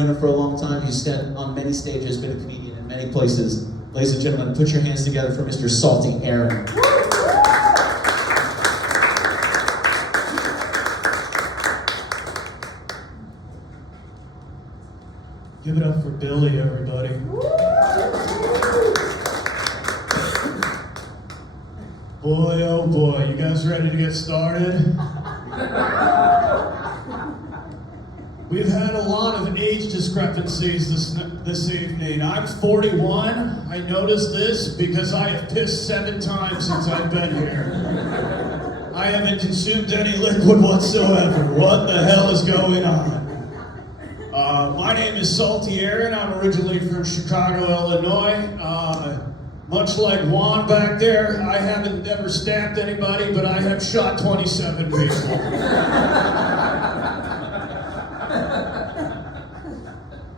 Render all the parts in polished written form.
For a long time, he's stepped on many stages, been a comedian in many places. Ladies and gentlemen, put your hands together for Mr. Salty Aaron. Give it up for Billy, everybody. Boy, oh boy, you guys ready to get started? We've had a lot of age discrepancies this evening. I'm 41. I noticed this because I have pissed 7 times since I've been here. I haven't consumed any liquid whatsoever. What the hell is going on? My name is Salty Aaron. I'm originally from Chicago, Illinois. Much like Juan back there, I haven't ever stabbed anybody, but I have shot 27 people.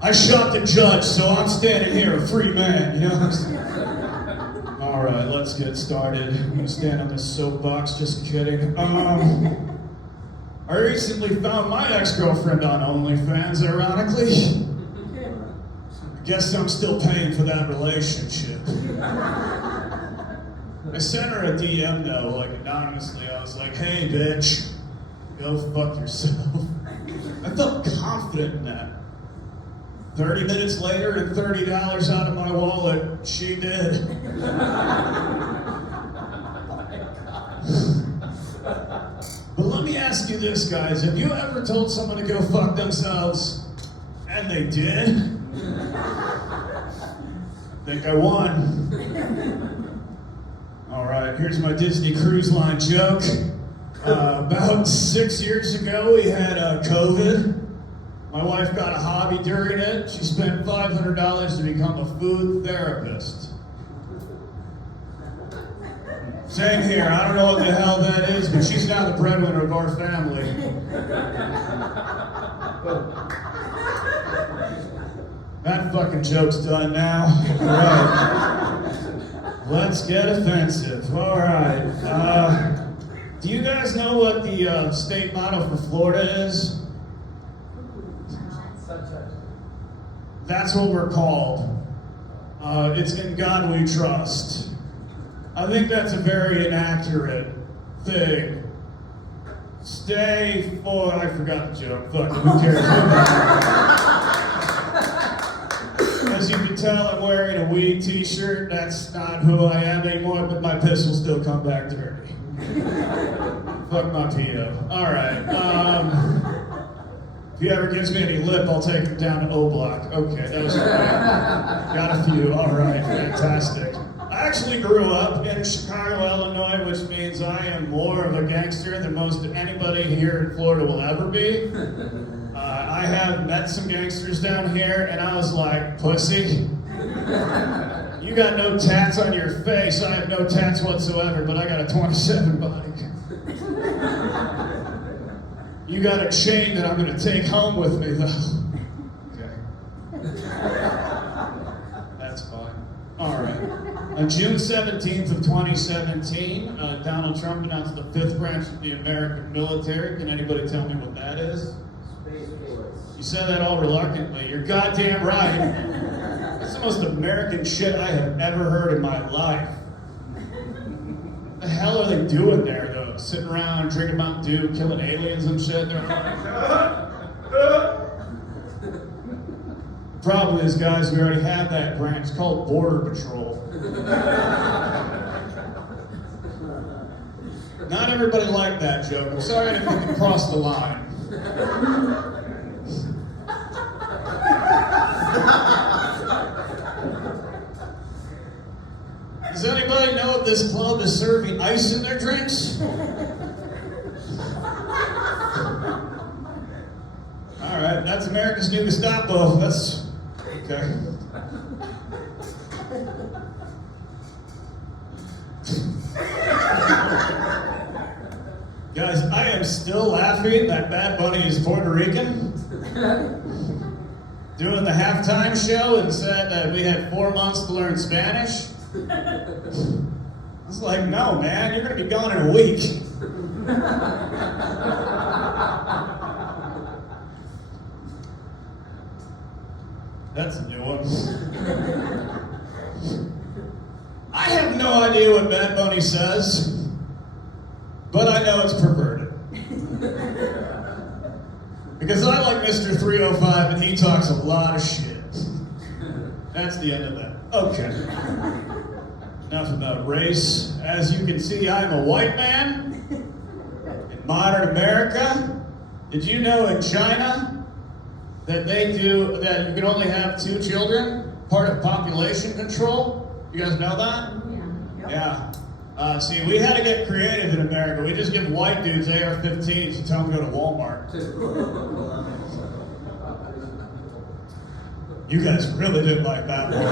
I shot the judge, so I'm standing here a free man, you know? All right, let's get started. I'm gonna stand on this soapbox, just kidding. I recently found my ex-girlfriend on OnlyFans, ironically. I guess I'm still paying for that relationship. I sent her a DM though, like anonymously. I was like, hey bitch, go fuck yourself. I felt confident in that. 30 minutes later and $30 out of my wallet, she did. But let me ask you this, guys. Have you ever told someone to go fuck themselves and they did? I think I won. All right, here's my Disney Cruise Line joke. About 6 years ago, we had COVID. My wife got a hobby during it. She spent $500 to become a food therapist. Same here. I don't know what the hell that is, but she's now the breadwinner of our family. That fucking joke's done now. All right. Let's get offensive. All right. Do you guys know what the state motto for Florida is? That's what we're called. It's in God we trust. I think that's a very inaccurate thing. Stay for, I forgot the joke. Fuck, who cares? As you can tell, I'm wearing a weed t-shirt. That's not who I am anymore, but my piss will still come back dirty. Fuck my PO. All right. If he ever gives me any lip, I'll take him down to O Block. Okay, that was great. Got a few. All right, fantastic. I actually grew up in Chicago, Illinois, which means I am more of a gangster than most anybody here in Florida will ever be. I have met some gangsters down here, and I was like, pussy, you got no tats on your face. I have no tats whatsoever, but I got a 27 body. You got a chain that I'm going to take home with me, though. Okay. That's fine. All right. On June 17th of 2017, Donald Trump announced the 5th branch of the American military. Can anybody tell me what that is? Space Force. You said that all reluctantly. You're goddamn right. That's the most American shit I have ever heard in my life. What the hell are they doing there, though? Sitting around, drinking Mountain Dew, killing aliens and shit? They're like, problem is, guys, we already have that branch. It's called Border Patrol. Not everybody liked that joke. I'm sorry if you crossed the line. Does anybody know if this club is serving ice in their drinks? All right, that's America's new Gestapo. That's okay. Guys, I am still laughing that Bad Bunny is Puerto Rican. Doing the halftime show and said that we had 4 months to learn Spanish. I was like, no, man, you're gonna be gone in a week. That's a new one. I have no idea what Bad Bunny says, but I know it's perverted. Because I like Mr. 305 and he talks a lot of shit. That's the end of that. Okay. Enough about race. As you can see, I'm a white man in modern America. Did you know in China that that you can only have 2 children? Part of population control? You guys know that? Yeah. See, we had to get creative in America. We just give white dudes AR-15s and tell them to go to Walmart. You guys really didn't like that one.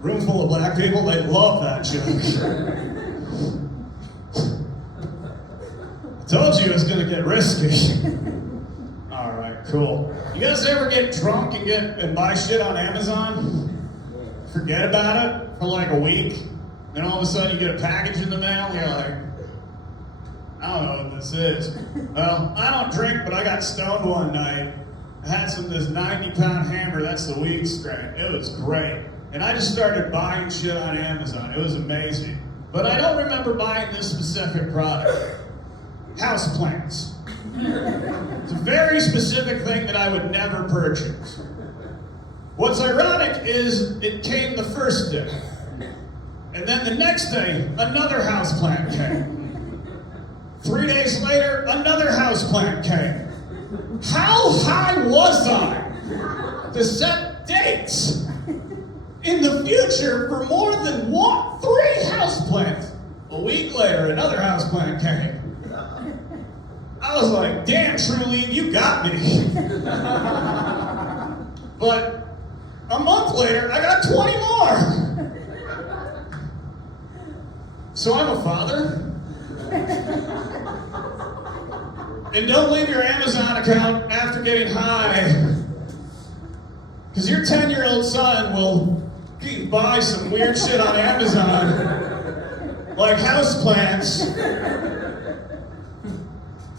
Room full of black people, they love that joke. I told you it was gonna get risky. All right, cool. You guys ever get drunk and buy shit on Amazon? Forget about it for like a week, then all of a sudden you get a package in the mail, and you're like, I don't know what this is. Well, I don't drink, but I got stoned one night. I had this 90-pound hammer, that's the weed strain. It was great. And I just started buying shit on Amazon. It was amazing. But I don't remember buying this specific product. Houseplants. It's a very specific thing that I would never purchase. What's ironic is it came the first day. And then the next day, another houseplant came. 3 days later, another houseplant came. How high was I to set dates in the future for more than 3 houseplants? A week later, another houseplant came. I was like, damn, True Leave, you got me. But a month later, I got 20 more. So I'm a father. And don't leave your Amazon account after getting high, because your 10-year-old son will buy some weird shit on Amazon, like houseplants.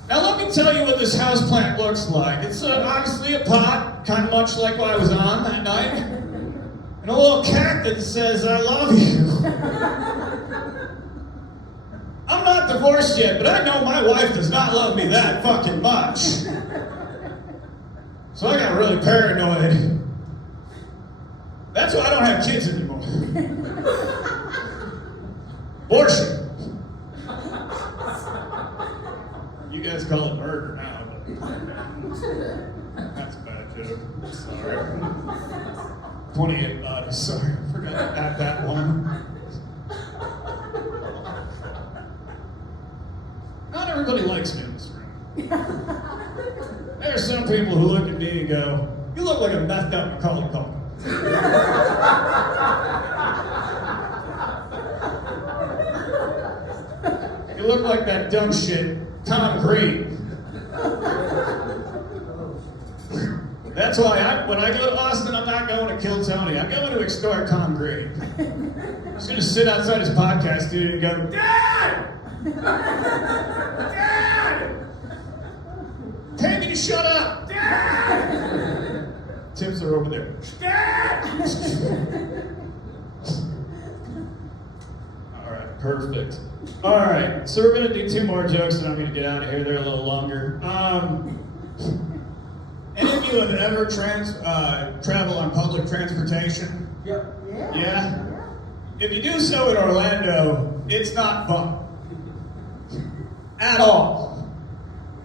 Now let me tell you what this houseplant looks like. It's obviously a pot, kind of much like what I was on that night, and a little cat that says, I love you. I'm not divorced yet, but I know my wife does not love me that fucking much. So I got really paranoid. That's why I don't have kids anymore. Abortion. You guys call it murder now, but that's a bad joke. Sorry. 28 bodies, sorry. I forgot to add that one. Not everybody likes me in this room. There are some people who look at me and go, you look like a methed up Macaulay Culkin. You look like that dumb shit, Tom Green. That's why when I go to Austin, I'm not going to kill Tony. I'm going to extort Tom Green. I'm just going to sit outside his podcast studio and go, Dad! Dad! Tell me to shut up! Dad! Tips are over there. Dad! Alright, perfect. Alright, so we're going to do 2 more jokes and I'm going to get out of here. They're a little longer. Any of you have ever traveled on public transportation? Yeah? If you do so in Orlando, it's not fun. At all.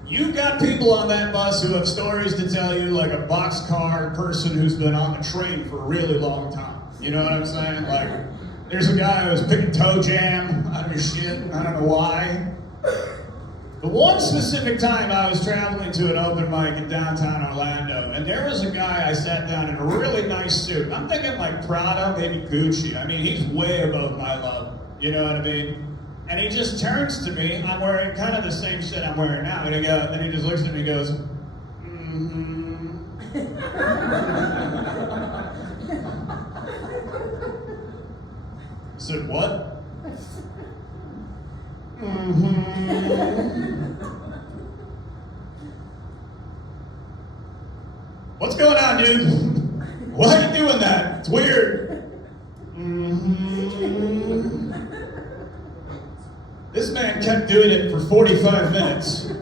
You've got people on that bus who have stories to tell you, like a boxcar person who's been on the train for a really long time. You know what I'm saying? Like, there's a guy who was picking toe jam out of his shit. I don't know why. The one specific time I was traveling to an open mic in downtown Orlando, and there was a guy I sat down in a really nice suit. I'm thinking like Prada, maybe Gucci. I mean, he's way above my level. You know what I mean? And he just turns to me. I'm wearing kind of the same shit I'm wearing now. And then he just looks at me and goes, mm-hmm. I said, what? Mm-hmm. What's going on, dude? Why are you doing that? It's weird. This man kept doing it for 45 minutes.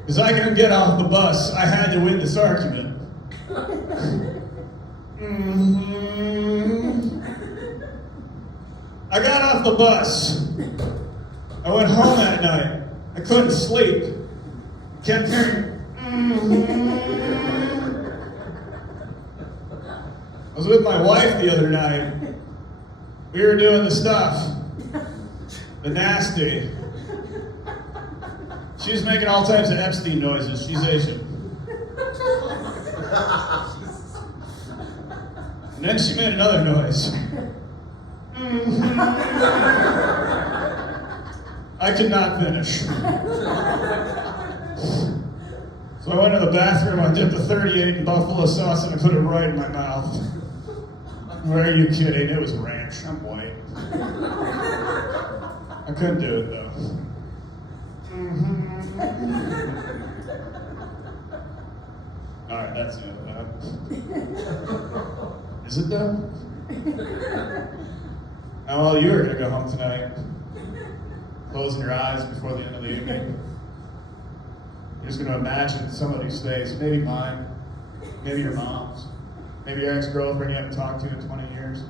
Because I couldn't get off the bus, I had to win this argument. I got off the bus. I went home that night. I couldn't sleep. Kept hearing. I was with my wife the other night. We were doing the stuff. The nasty. She was making all types of Epstein noises. She's Asian. And then she made another noise. I could not finish. So I went to the bathroom, I dipped a 38 in buffalo sauce, and I put it right in my mouth. Are you kidding? It was ranch. I'm white. I couldn't do it, though. All right, that's it. Is it, though? Now, all you are going to go home tonight, closing your eyes before the end of the evening. You're just going to imagine somebody's face, maybe mine, maybe your mom's, maybe your ex-girlfriend you haven't talked to in 20 years.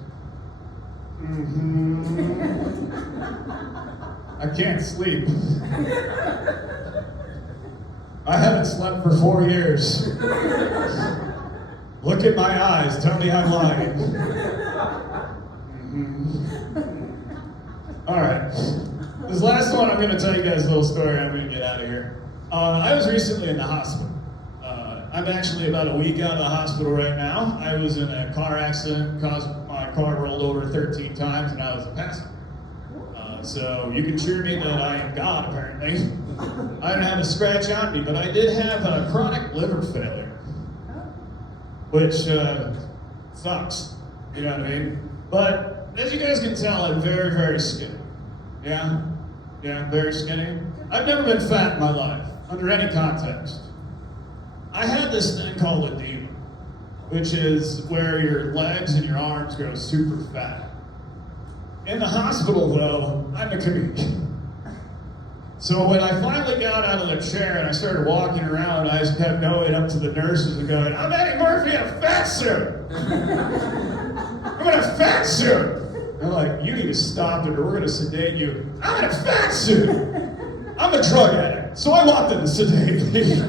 I can't sleep. I haven't slept for 4 years. Look at my eyes, tell me I'm lying. All right. This last one, I'm going to tell you guys a little story. I'm going to get out of here. I was recently in the hospital. I'm actually about a week out of the hospital right now. I was in a car accident, caused my car rolled over 13 times, and I was a passenger. So you can cheer me that I am God, apparently. I didn't have a scratch on me, but I did have a chronic liver failure, which sucks. You know what I mean? But as you guys can tell, I'm very, very skinny. Yeah, very skinny. I've never been fat in my life, under any context. I had this thing called edema, which is where your legs and your arms grow super fat. In the hospital, though, I'm a comedian. So when I finally got out of the chair and I started walking around, I just kept going up to the nurses and going, "I'm Eddie Murphy in a fat suit! I'm in a fat suit!" They're like, "You need to stop it or we're going to sedate you." "I'm in a fat suit! I'm a drug addict, so I want them to sedate me.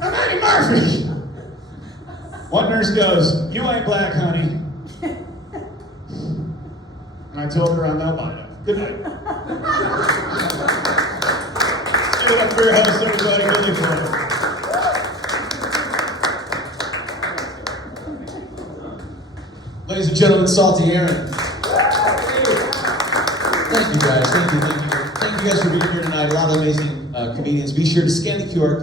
I'm Eddie Murphy!" One nurse goes, "You ain't black, honey." And I told her I'm albino. Good night. Give it up for your host, everybody. Really fun. Ladies and gentlemen, Salty Aaron. Thank you guys. Thank you. Thank you guys for being here tonight. A lot of amazing comedians. Be sure to scan the QR code.